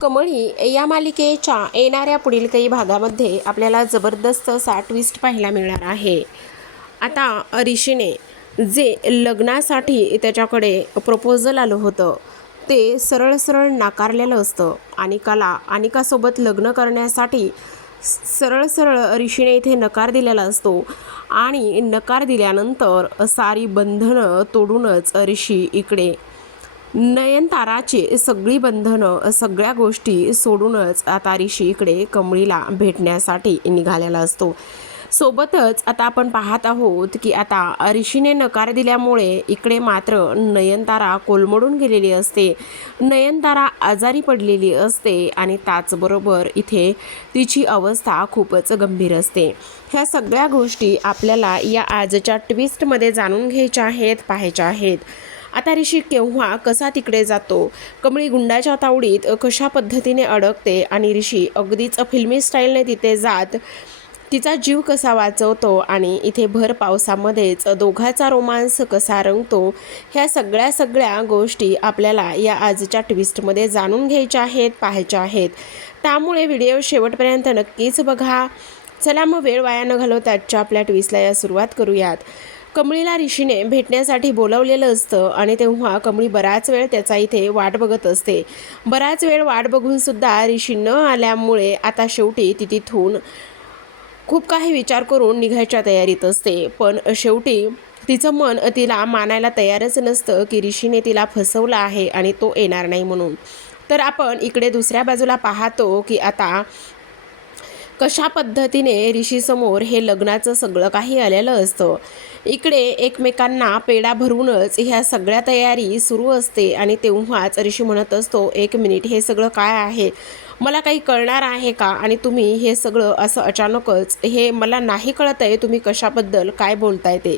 कमळी या मालिकेच्या येणाऱ्या पुढील काही भागामध्ये आपल्याला जबरदस्त असा ट्विस्ट पाहायला मिळणार आहे. आता ऋषीने जे लग्नासाठी त्याच्याकडे प्रपोजल आलं होतं ते सरळ सरळ नाकारलेलं असतं. अनिकाला अनिकासोबत लग्न करण्यासाठी सरळ सरळ ऋषीने इथे नकार दिलेला असतो आणि नकार दिल्यानंतर सारी बंधनं तोडूनच ऋषी इकडे नयनताराचे सगळी बंधनं सगळ्या गोष्टी सोडूनच आता ऋषी इकडे कमळीला भेटण्यासाठी निघालेला असतो. सोबतच आता आपण पाहत आहोत की आता ऋषीने नकार दिल्यामुळे इकडे मात्र नयनतारा कोलमडून गेलेली असते. नयनतारा आजारी पडलेली असते आणि त्याचबरोबर इथे तिची अवस्था खूपच गंभीर असते. ह्या सगळ्या गोष्टी आपल्याला या आजच्या ट्विस्टमध्ये जाणून घ्यायच्या आहेत पाहायच्या आहेत. आता ऋषी केव्हा कसा तिकडे जातो? कमळी गुंडाच्या तावडीत कशा पद्धतीने अडकते आणि ऋषी अगदीच फिल्मी स्टाईलने तिथे जात तिचा जीव कसा वाचवतो आणि इथे भर पावसामध्येच दोघाचा रोमांस कसा रंगतो ह्या सगळ्या सगळ्या गोष्टी आपल्याला या आजच्या ट्विस्टमध्ये जाणून घ्यायच्या आहेत पाहायच्या आहेत. त्यामुळे व्हिडिओ शेवटपर्यंत नक्कीच बघा. चला मग वेळ वाया न घालवता आजच्या आपल्या ट्विस्टला या सुरुवात करूयात. कमळीला ऋषीने भेटण्यासाठी बोलावलेलं असतं आणि तेव्हा कमळी बराच वेळ त्याचा इथे वाट बघत असते. बराच वेळ वाट बघून सुद्धा ऋषी न आल्यामुळे आता शेवटी ती तिथून खूप काही विचार करून निघायच्या तयारीत असते. पण शेवटी तिचं मन तिला मानायला तयारच नसतं की ऋषीने तिला फसवलं आहे आणि तो येणार नाही म्हणून. तर आपण इकडे दुसऱ्या बाजूला पाहतो की आता कशा पद्धतीने ऋषीसमोर हे लग्नाचं सगळं काही आलेलं असतं? इकडे एकमेकांना पेढा भरूनच ह्या सगळ्या तयारी सुरू असते आणि तेव्हाच ऋषी म्हणत असतो एक मिनिट हे सगळं काय आहे? मला काही कळणार आहे का? आणि तुम्ही हे सगळं असं अचानकच हे मला नाही कळत आहे तुम्ही कशाबद्दल काय बोलताय ते?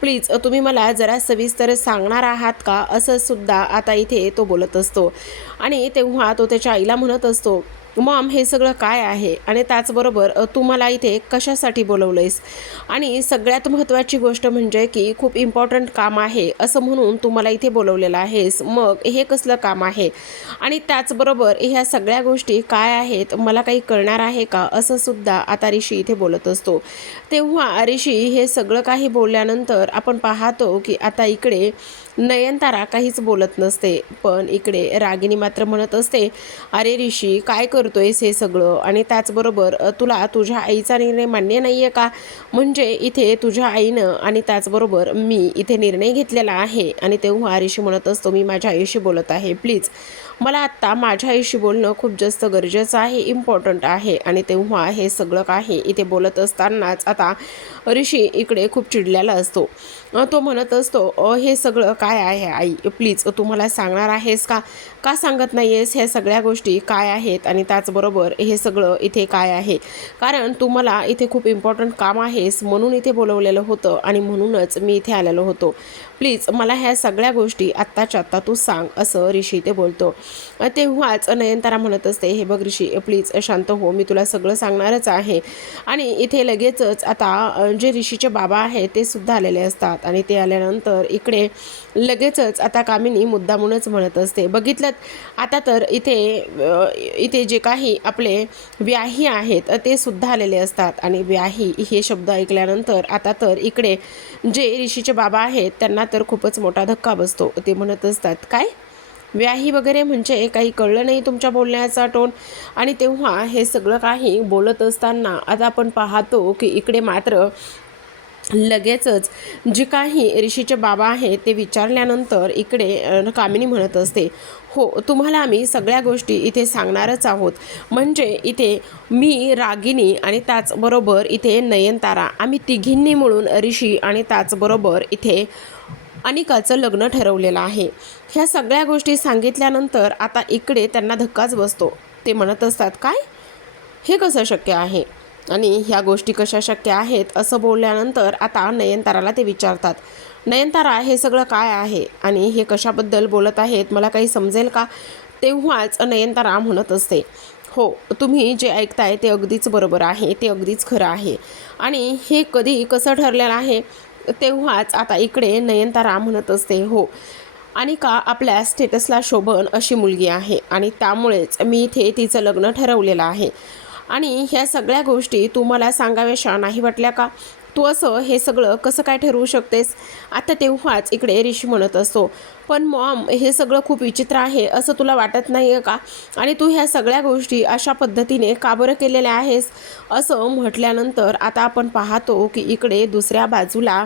प्लीज तुम्ही मला जरा सविस्तर सांगणार आहात का? असं सुद्धा आता इथे तो बोलत असतो. आणि तेव्हा तो त्याच्या आईला म्हणत असतो मॉम हे सगळं काय आहे? आणि त्याचबरोबर तुम्हाला तू मला इथे कशासाठी बोलवलंयस? आणि सगळ्यात महत्त्वाची गोष्ट म्हणजे की खूप इम्पॉर्टंट काम आहे असं म्हणून तू मला इथे बोलवलेलं आहेस. मग हे कसलं काम आहे? आणि त्याचबरोबर ह्या सगळ्या गोष्टी काय आहेत मला काही कळणार आहे का? असं सुद्धा आता ऋषी इथे बोलत असतो. तेव्हा ऋषी हे सगळं काही बोलल्यानंतर आपण पाहतो की आता इकडे नयनतारा काहीच बोलत नसते पण इकडे रागिनी मात्र म्हणत असते अरे ऋषी काय करतोयस हे सगळं? आणि त्याचबरोबर तुला तुझ्या आईचा निर्णय मान्य नाही आहे का? म्हणजे इथे तुझ्या आईनं आणि त्याचबरोबर मी इथे निर्णय घेतलेला आहे. आणि तेव्हा ऋषी म्हणत असतो मी माझ्या आईशी बोलत आहे प्लीज. मला आत्ता माझ्या आईशी बोलणं खूप जास्त गरजेचं आहे इम्पॉर्टंट आहे आणि तेव्हा हे सगळं काही इथे बोलत असतानाच आता ऋषी इकडे खूप चिडलेला असतो. तो म्हणत असतो हे सगळं काय आहे आई? प्लीज तू मला सांगणार आहेस का? का सांगत नाही आहेस ह्या सगळ्या गोष्टी काय आहेत आणि त्याचबरोबर हे सगळं इथे काय आहे? कारण तू मला इथे खूप इम्पॉर्टंट काम आहेस म्हणून इथे बोलवलेलं होतं आणि म्हणूनच मी इथे आलेलो होतो. प्लीज मला ह्या सगळ्या गोष्टी आत्ताच्या आत्ता तू सांग असं ऋषी इथे बोलतो. तेव्हाच नयनतारा म्हणत असते हे बघ ऋषी प्लीज शांत हो मी तुला सगळं सांगणारच आहे. आणि इथे लगेचच आता जे ऋषीचे बाबा आहेत ते सुद्धा आलेले असतात. आणि ते आल्यानंतर इकडे लगेचच आता कामिनी मुद्दामूनच म्हणत असते बघितलं आता तर इथे इथे जे काही आपले व्याही आहेत ते सुद्धा आलेले असतात. आणि व्याही हे शब्द ऐकल्यानंतर आता तर इकडे जे ऋषीचे बाबा आहेत त्यांना तर खूपच मोठा धक्का बसतो. ते म्हणत असतात काय? व्याही वगैरे म्हणजे काही कळलं नाही तुमच्या बोलण्याचा टोन? आणि तेव्हा हे सगळं काही बोलत असताना आता आपण पाहतो की इकडे मात्र लगेचच जे काही ऋषीचे बाबा आहेत ते विचारल्यानंतर इकडे कामिनी म्हणत असते हो तुम्हाला आम्ही सगळ्या गोष्टी इथे सांगणारच आहोत. म्हणजे इथे मी रागिनी आणि त्याचबरोबर इथे नयनतारा आम्ही तिघींनी मिळून ऋषी आणि त्याचबरोबर इथे अनिकाचं लग्न ठरवलेलं आहे. ह्या सगळ्या गोष्टी सांगितल्यानंतर आता इकडे त्यांना धक्काच बसतो. ते म्हणत असतात काय? हे कसं शक्य आहे? आणि ह्या गोष्टी कशा शक्य आहेत असं बोलल्यानंतर आता नयनताराला ते विचारतात. नयनतारा हे सगळं काय आहे? आणि हे कशाबद्दल बोलत आहेत? मला काही समजेल का? तेव्हाच नयनतारा म्हणत असते. हो तुम्ही जे ऐकताय ते अगदीच बरोबर आहे. ते अगदीच खरं आहे. आणि हे कधी कसं ठरलेलं आहे? तेव्हाच आता इकडे नयनतारा म्हणत असते हो. आणि का आपल्या स्टेटसला शोभन अशी मुलगी आहे. आणि त्यामुळेच मी इथे तिचं लग्न ठरवलेलं आहे. आणि ह्या सगळ्या गोष्टी तू मला सांगाव्याशा नाही वाटल्या का? तू असं हे सगळं कसं काय ठरवू शकतेस? आता तेव्हाच इकडे ऋषी म्हणत असतो पण मॉम हे सगळं खूप विचित्र आहे असं तुला वाटत नाही आहे का? आणि तू ह्या सगळ्या गोष्टी अशा पद्धतीने का बरं केलेल्या आहेस? असं म्हटल्यानंतर आता आपण पाहतो की इकडे दुसऱ्या बाजूला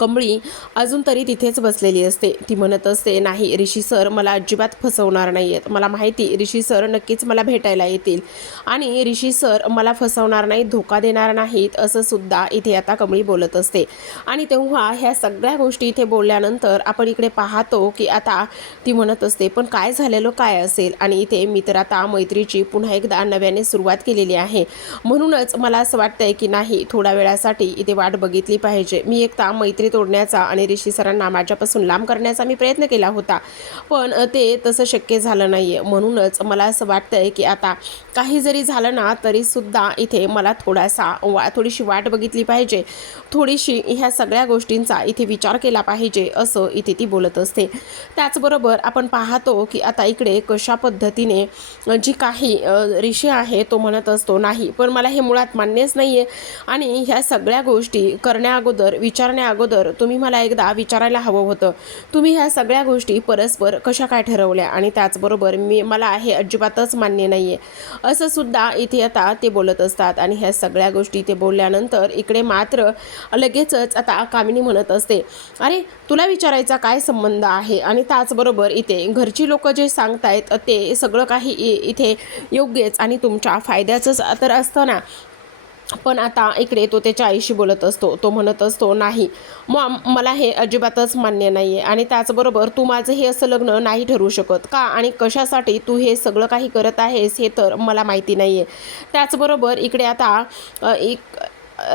कंबळी अजून तरी तिथेच बसलेली असते. ती म्हणत असते नाही ऋषी सर मला अजिबात फसवणार नाही आहेत मला माहिती ऋषी सर नक्कीच मला भेटायला येतील. आणि ऋषी सर मला फसवणार नाही धोका देणार नाहीत असं सुद्धा इथे आता कंबळी बोलत असते. आणि तेव्हा ह्या सगळ्या गोष्टी इथे बोलल्यानंतर आपण इकडे पाहतो की आता ती म्हणत असते पण काय झालेलं काय असेल? आणि इथे मी तर आता मैत्रीची पुन्हा एकदा नव्याने सुरुवात केलेली आहे. म्हणूनच मला असं वाटतंय की नाही थोड्या वेळासाठी इथे वाट बघितली पाहिजे. मी एकदा मैत्री तोडण्याचा आणि ऋषी सरांना माझ्यापासून लांब करण्याचा मी प्रयत्न केला होता. पण ते तसं शक्य झालं नाही आहे म्हणूनच मला असं वाटतंय की आता काही जरी झालं ना तरीसुद्धा इथे मला थोडासा वा थोडीशी वाट बघितली पाहिजे. थोडीशी ह्या सगळ्या गोष्टींचा इथे विचार केला पाहिजे असं इथे ती बोलत असते. त्याचबरोबर आपण पाहतो की आता इकडे कशा पद्धतीने जी काही ऋषी आहे तो म्हणत असतो नाही पण मला हे मुळात मान्यच नाही आहे आणि ह्या सगळ्या गोष्टी करण्याअगोदर अगोदर तुम्ही मला एकदा विचारायला हवं होतं. तुम्ही ह्या सगळ्या गोष्टी परस्पर कशा काय ठरवल्या? आणि त्याचबरोबर मी मला हे अजिबातच मान्य नाही आहे असं सुद्धा इथे आता ते बोलत असतात आणि ह्या सगळ्या गोष्टी ते बोलल्यानंतर इकडे मात्र लगेचच आता कामिनी म्हणत असते अरे तुला विचारायचा काय संबंध आहे? आणि त्याचबरोबर इथे घरची लोक जे सांगतायत ते सगळं काही इथे योग्यच आणि तुमच्या फायद्याचंच तर असतं ना. पण आता इकडे तो त्याच्या आईशी बोलत असतो तो म्हणत असतो नाही मॉम मला हे अजिबातच मान्य नाही आहे आणि त्याचबरोबर तू माझं हे असं लग्न नाही ठरवू शकत का आणि कशासाठी तू हे सगळं काही करत आहेस हे तर मला माहिती नाही आहे त्याचबरोबर इकडे आता एक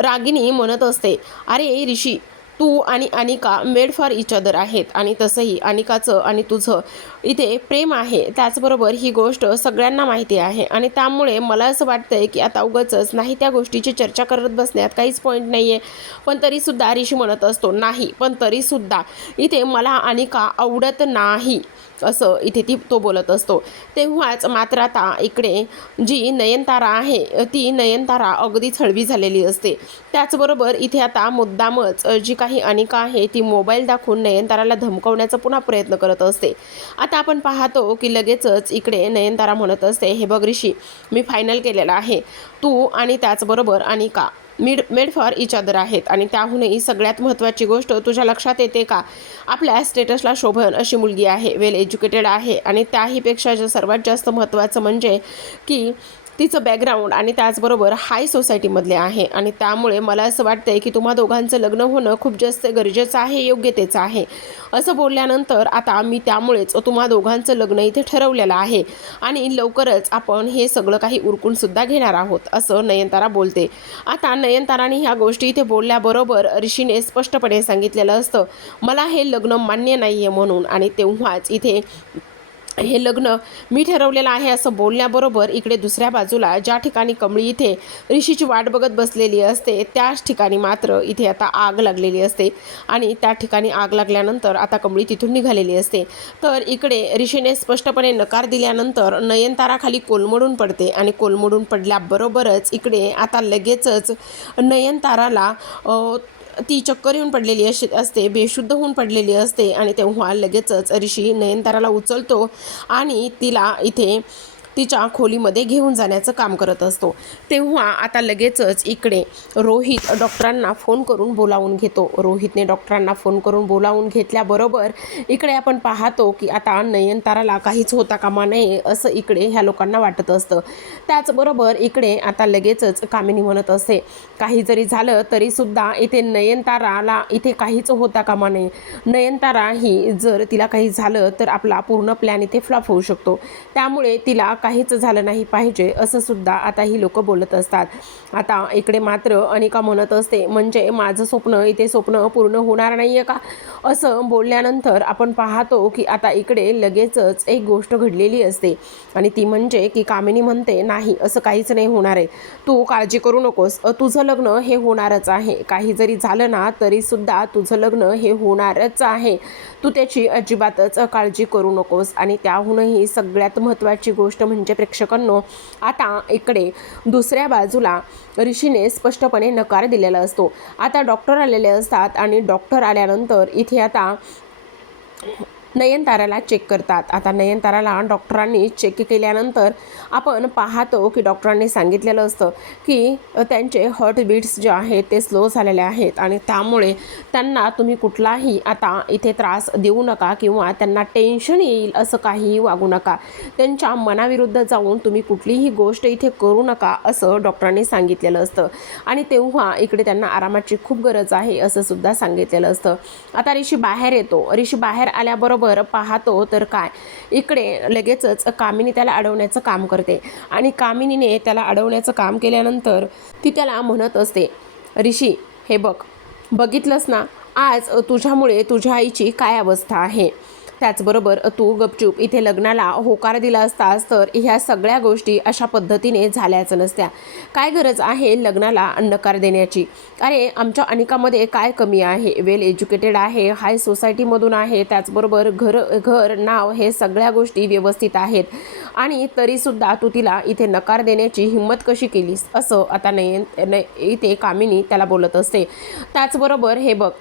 रागिनी म्हणत असते अरे ऋषी तू आणि Anika made for each other आहेत आणि तसंही अनिकाचं आणि तुझं इथे प्रेम आहे. त्याचबरोबर ही गोष्ट सगळ्यांना माहिती आहे. आणि त्यामुळे मला असं वाटतंय की आता उगाचच नाही त्या गोष्टीची चर्चा करत बसण्यात काहीच पॉईंट नाही आहे पण तरीसुद्धा ऋषी म्हणत असतो नाही पण तरीसुद्धा इथे मला अनिका आवडत नाही. असं इथे ती तो बोलत असतो. तेव्हाच मात्र आता इकडे जी नयनतारा आहे ती नयनतारा अगदीच हळवी झालेली असते. त्याचबरोबर इथे आता मुद्दामच जी काही अनिका आहे ती मोबाईल दाखवून नयनताराला धमकवण्याचा पुन्हा प्रयत्न करत असते. आता आपण पाहतो की लगेचच इकडे नयनतारा म्हणत असते हे बघ ऋषी मी फायनल केलेलं आहे. तू आणि त्याचबरोबर आणि का मिड मेड फॉर इच अदर आहेत. आणि त्याहूनही सगळ्यात महत्त्वाची गोष्ट तुझ्या लक्षात येते का? आपल्या स्टेटसला शोभन अशी मुलगी आहे वेल एज्युकेटेड आहे. आणि त्याहीपेक्षा जे सर्वात जास्त महत्त्वाचं म्हणजे की तिचं बॅकग्राऊंड आणि त्याचबरोबर हाय सोसायटीमधले आहे. आणि त्यामुळे मला असं वाटतंय की तुम्हा दोघांचं लग्न होणं खूप जास्त गरजेचं आहे योग्यतेचं आहे. असं बोलल्यानंतर आता मी त्यामुळेच तुम्हा दोघांचं लग्न इथे ठरवलेलं आहे. आणि लवकरच आपण हे सगळं काही उरकून सुद्धा घेणार आहोत असं नयनतारा बोलते. आता नयनताराने ह्या गोष्टी इथे बोलल्याबरोबर ऋषीने स्पष्टपणे सांगितलेलं असतं मला हे लग्न मान्य नाही आहे म्हणून. आणि तेव्हाच इथे हे लग्न मी ठरवलेलं आहे असं बोलण्याबरोबर इकडे दुसऱ्या बाजूला ज्या ठिकाणी कमळी इथे ऋषीची वाट बघत बसलेली असते त्याच ठिकाणी मात्र इथे आता आग लागलेली असते. आणि त्या ठिकाणी आग लागल्यानंतर आता कमळी तिथून निघालेली असते. तर इकडे ऋषीने स्पष्टपणे नकार दिल्यानंतर नयनतारा खाली कोलमडून पडते आणि कोलमडून पडल्याबरोबरच इकडे आता लगेचच नयनताराला ती चक्कर येऊन पडलेली अशी असते बेशुद्ध होऊन पडलेली असते आणि तेव्हा लगेचच ऋषी नयनताराला उचलतो आणि तिला इथे तिच्या खोलीमध्ये घेऊन जाण्याचं काम करत असतो. तेव्हा आता लगेचच इकडे रोहित डॉक्टरांना फोन करून बोलावून घेतो. रोहितने डॉक्टरांना फोन करून बोलावून घेतल्याबरोबर इकडे आपण पाहतो की आता नयनताराला काहीच होता कामा नये असं इकडे ह्या लोकांना वाटत असतं. त्याचबरोबर इकडे आता लगेचच कामिनी म्हणत असते काही जरी झालं तरीसुद्धा इथे नयनताराला इथे काहीच होता कामा नये. नयनतारा ही जर तिला काही झालं तर आपला पूर्ण प्लॅन इथे फ्लॉप होऊ शकतो. त्यामुळे तिला काहीच झालं नाही पाहिजे असं सुद्धा आता ही लोक बोलत असतात. आता इकडे मात्र अनिका म्हणत असते म्हणजे माझं स्वप्न इथे स्वप्न पूर्ण होणार नाही आहे का? असं बोलल्यानंतर आपण पाहतो की आता इकडे लगेचच एक गोष्ट घडलेली असते. आणि ती म्हणजे की कामिनी म्हणते नाही असं काहीच नाही होणार आहे. तू काळजी करू नकोस. तुझं लग्न हे होणारच आहे. काही जरी झालं ना तरीसुद्धा तुझं लग्न हे होणारच आहे. तू त्याची अजिबातच काळजी करू नकोस. आणि त्याहूनही सगळ्यात महत्त्वाची गोष्ट म्हणजे म्हणजे प्रेक्षकांनो आता इकडे दुसऱ्या बाजूला ऋषीने स्पष्टपणे नकार दिलेला असतो. आता डॉक्टर आलेले असतात आणि डॉक्टर आल्यानंतर इथे आता नयनताराला चेक करतात. आता नयनताराला डॉक्टरांनी चेक केल्यानंतर आपण पाहतो की डॉक्टरांनी सांगितलेलं असतं की त्यांचे हार्टबीट्स जे आहेत ते स्लो झालेले आहेत आणि त्यामुळे त्यांना तुम्ही कुठलाही आता इथे त्रास देऊ नका किंवा त्यांना टेन्शन येईल असं काहीही वागू नका. त्यांच्या मनाविरुद्ध जाऊन तुम्ही कुठलीही गोष्ट इथे करू नका असं डॉक्टरांनी सांगितलेलं असतं. आणि तेव्हा इकडे त्यांना आरामाची खूप गरज आहे असं सुद्धा सांगितलेलं असतं. आता ऋषी बाहेर येतो. ऋषी बाहेर आल्याबरोबर पाहतो तर काय. इकडे लगेचच कामिनी त्याला अडवण्याचं काम करते. आणि कामिनीने त्याला अडवण्याचं काम केल्यानंतर ती त्याला म्हणत असते ऋषी हे बघ बघितलंस ना आज तुझ्यामुळे तुझ्या आईची काय अवस्था आहे? त्याचबरोबर तू गपचूप इथे लग्नाला होकार दिला असतास तर ह्या सगळ्या गोष्टी अशा पद्धतीने झाल्याच नसत्या. काय गरज आहे लग्नाला नकार देण्याची? अरे आमच्या अनिकामध्ये काय कमी आहे? वेल एज्युकेटेड आहे हाय सोसायटीमधून आहे त्याचबरोबर घर घर नाव हे सगळ्या गोष्टी व्यवस्थित आहेत. आणि तरीसुद्धा तू तिला इथे नकार देण्याची हिंमत कशी केलीस? असं आता नयन न इथे कामिनी त्याला बोलत असते. त्याचबरोबर हे बघ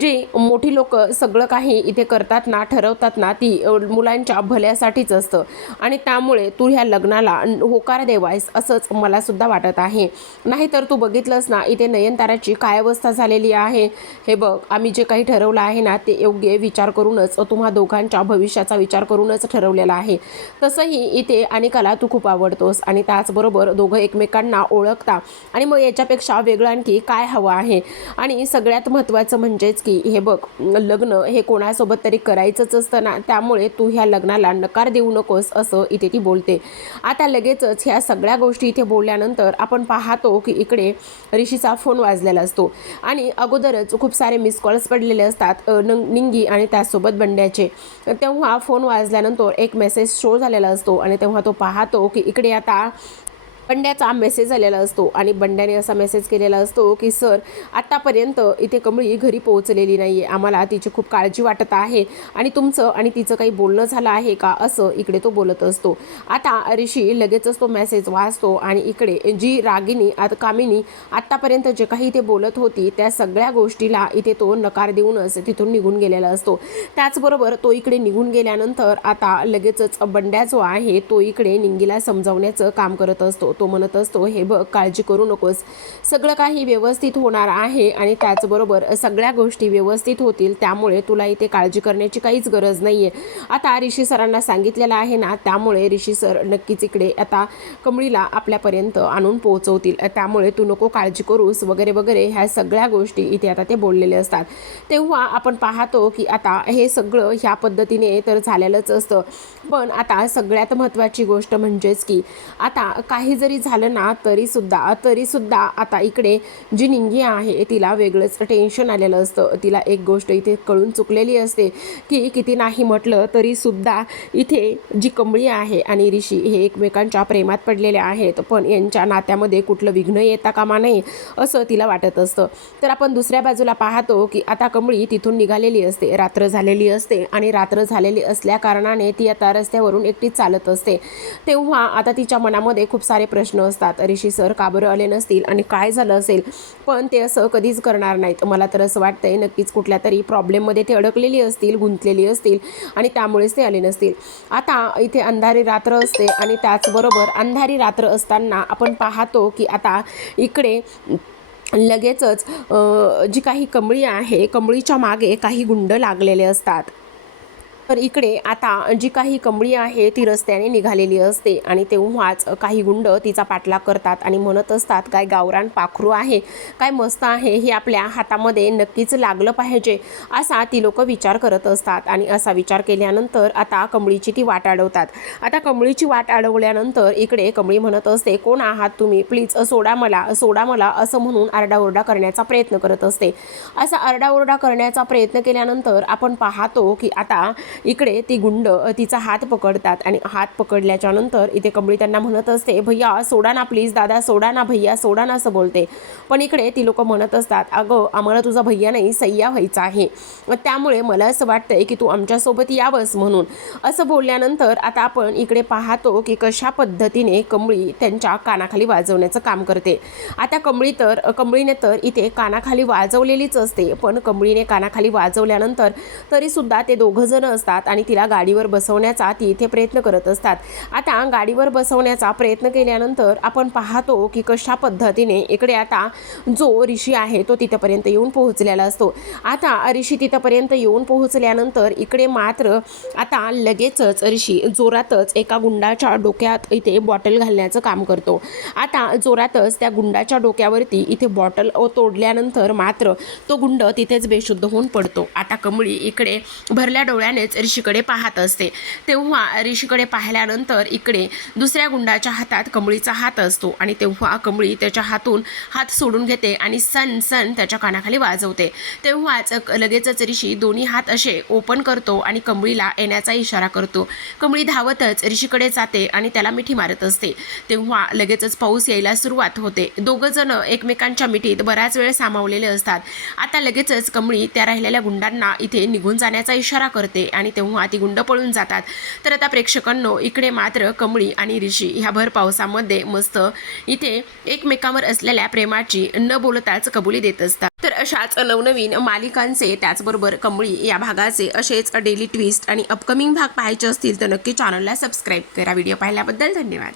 जे मोठी लोक सगळं काही इथे करतात ना ठरवतात ना ती मुलांच्या भल्यासाठीच असतं. आणि त्यामुळे तू ह्या लग्नाला होकार देवायस असंच मला सुद्धा वाटत आहे. नाहीतर तू बघितलंस ना इथे नयनताराची काय अवस्था झालेली आहे? हे बघ आम्ही जे काही ठरवलं आहे ना ते योग्य विचार करूनच तुम्हा दोघांच्या भविष्याचा विचार करूनच ठरवलेला आहे. तसंही इथे अनिकाला तू खूप आवडतोस आणि त्याचबरोबर दोघं एकमेकांना ओळखता आणि मग याच्यापेक्षा वेगळं आणखी काय हवं आहे? आणि सगळ्यात महत्त्वाचं म्हणजेच की हे बघ लग्न हे कोणासोबत तरी करायचंच असतं ना त्यामुळे तू ह्या लग्नाला नकार देऊ नकोस असं इथे ती बोलते. आता लगेचच ह्या सगळ्या गोष्टी इथे बोलल्यानंतर आपण पाहतो की इकडे ऋषीचा फोन वाजलेला असतो. आणि अगोदरच खूप सारे मिस कॉल्स पडलेले असतात नंग निंगी आणि त्यासोबत बंड्याचे. तेव्हा फोन वाजल्यानंतर एक मेसेज शो झालेला असतो आणि तेव्हा तो पाहतो की इकडे आता बंड्याचा मेसेज आलेला असतो आणि बंड्याने असा मेसेज केलेला असतो की सर आत्तापर्यंत इथे कमळी घरी पोहोचलेली नाही आहे आम्हाला तिची खूप काळजी वाटत आहे आणि तुमचं आणि तिचं काही बोलणं झालं आहे का? असं इकडे तो बोलत असतो. आता ऋषी लगेचच तो मेसेज वाचतो आणि इकडे जी रागिनी आता कामिनी आत्तापर्यंत जे काही इथे बोलत होती त्या सगळ्या गोष्टीला इथे तो नकार देऊनच तिथून निघून गेलेला असतो. त्याचबरोबर तो इकडे निघून गेल्यानंतर आता लगेचच बंड्या जो आहे तो इकडे निंगीला समजावण्याचं काम करत असतो. तो म्हणत असतो हे बघ काळजी करू नकोस. सगळं काही व्यवस्थित होणार आहे आणि त्याचबरोबर सगळ्या गोष्टी व्यवस्थित होतील त्यामुळे तुला इथे काळजी करण्याची काहीच गरज नाही आहे आता ऋषी सरांना सांगितलेलं आहे ना त्यामुळे ऋषी सर नक्कीच इकडे आता कमळीला आपल्यापर्यंत आणून पोहोचवतील. त्यामुळे तू नको काळजी करूस वगैरे वगैरे ह्या सगळ्या गोष्टी इथे आता ते बोललेले असतात. तेव्हा आपण पाहतो की आता हे सगळं ह्या पद्धतीने तर झालेलंच असतं. पण आता सगळ्यात महत्त्वाची गोष्ट म्हणजेच की आता काही जरी झालं ना तरीसुद्धा तरीसुद्धा आता इकडे जी निंगी आहे तिला वेगळंच टेन्शन आलेलं असतं. तिला एक गोष्ट इथे कळून चुकलेली असते की किती नाही म्हटलं तरीसुद्धा इथे जी कमळी आहे आणि ऋषी हे एकमेकांच्या प्रेमात पडलेले आहेत. पण यांच्या नात्यामध्ये कुठलं विघ्न येता कामा नये असं तिला वाटत असतं. तर आपण दुसऱ्या बाजूला पाहतो की आता कमळी तिथून निघालेली असते. रात्र झालेली असते आणि रात्र झालेली असल्या कारणाने ती आता रस्त्यावरून एकटीच चालत असते. तेव्हा आता तिच्या मनामध्ये खूप सारे प्रश्न असतात. ऋषी सर का बरं आले नसतील आणि काय झालं असेल? पण ते असं कधीच करणार नाहीत. मला तर असं वाटतंय नक्कीच कुठल्या तरी प्रॉब्लेममध्ये ते अडकलेली असतील गुंतलेली असतील आणि त्यामुळेच ते आले नसतील. आता इथे अंधारी रात्र असते आणि त्याचबरोबर अंधारी रात्र असताना आपण पाहतो की आता इकडे लगेचच जी काही कमळी आहे कमळीच्या मागे काही गुंड लागलेले असतात. तर इकडे आता जी काही कंबळी आहे ती रस्त्याने निघालेली असते आणि तेव्हाच काही गुंड तिचा पाठलाग करतात आणि म्हणत असतात काय गावरान पाखरू आहे काय मस्त आहे हे आपल्या हातामध्ये नक्कीच लागलं पाहिजे असा ती लोक विचार करत असतात. आणि असा विचार केल्यानंतर आता कंबळीची ती वाट अडवतात. आता कंबळीची वाट अडवल्यानंतर इकडे कंबळी म्हणत असते कोण आहात तुम्ही? प्लीज सोडा मला सोडा मला असं म्हणून आरडाओरडा करण्याचा प्रयत्न करत असते. असा आरडाओरडा करण्याचा प्रयत्न केल्यानंतर आपण पाहतो की आता इकडे ती गुंड तिचा हात पकडतात आणि हात पकडल्याच्या नंतर इथे कमळी त्यांना म्हणत असते भैया सोडा ना प्लीज दादा सोडा ना भैया सोडा ना असं बोलते. पण इकडे ती लोक म्हणत असतात अगं आम्हाला तुझा भैया नाही सय्या व्हायचा आहे. त्यामुळे मला असं वाटतंय की तू आमच्यासोबत यावंस म्हणून. असं बोलल्यानंतर आता आपण इकडे पाहतो की कशा पद्धतीने कमळी त्यांच्या कानाखाली वाजवण्याचं काम करते. आता कमळी तर कमळीने तर इथे कानाखाली वाजवलेलीच असते पण कमळीने कानाखाली वाजवल्यानंतर तरीसुद्धा ते दोघंजणं असतात. असतात आणि तिला गाडीवर बसवण्याचा ती इथे प्रयत्न करत असतात. आता गाडीवर बसवण्याचा प्रयत्न केल्यानंतर आपण पाहतो की कशा पद्धतीने इकडे आता जो ऋषी आहे तो तिथपर्यंत येऊन पोहोचलेला असतो. आता ऋषी तिथपर्यंत येऊन पोहोचल्यानंतर इकडे मात्र आता लगेचच ऋषी जोरातच एका गुंडाच्या डोक्यात इथे बॉटल घालण्याचं काम करतो. आता जोरातच त्या गुंडाच्या डोक्यावरती इथे बॉटल तोडल्यानंतर मात्र तो गुंड तिथेच बेशुद्ध होऊन पडतो. आता कमळी इकडे भरल्या डोळ्यानेच ऋषीकडे पाहत असते. तेव्हा ऋषीकडे पाहिल्यानंतर इकडे दुसऱ्या गुंडाच्या हातात कमळीचा हात असतो आणि तेव्हा कमळी त्याच्या हातून हात सोडून घेते आणि सन सन त्याच्या कानाखाली वाजवते. तेव्हाच लगेचच ऋषी दोन्ही हात असे ओपन करतो आणि कमळीला येण्याचा इशारा करतो. कमळी धावतच ऋषीकडे जाते आणि त्याला मिठी मारत असते. तेव्हा लगेचच पाऊस यायला सुरुवात होते. दोघं जण एकमेकांच्या मिठीत बराच वेळ सामावलेले असतात. आता लगेचच कमळी त्या राहिलेल्या गुंडांना इथे निघून जाण्याचा इशारा करते आणि तेव्हा ती गुंड पळून जातात. तर आता प्रेक्षकांनो इकडे मात्र कमळी आणि ऋषी ह्या भर पावसामध्ये मस्त इथे एकमेकांवर असलेल्या प्रेमाची न बोलताच कबुली देत असतात. तर अशाच नवनवीन मालिकांचे त्याचबरोबर कमळी या भागाचे असेच डेली ट्विस्ट आणि अपकमिंग भाग पाहायचे असतील तर नक्की चॅनलला सबस्क्राईब करा. व्हिडिओ पाहिल्याबद्दल धन्यवाद.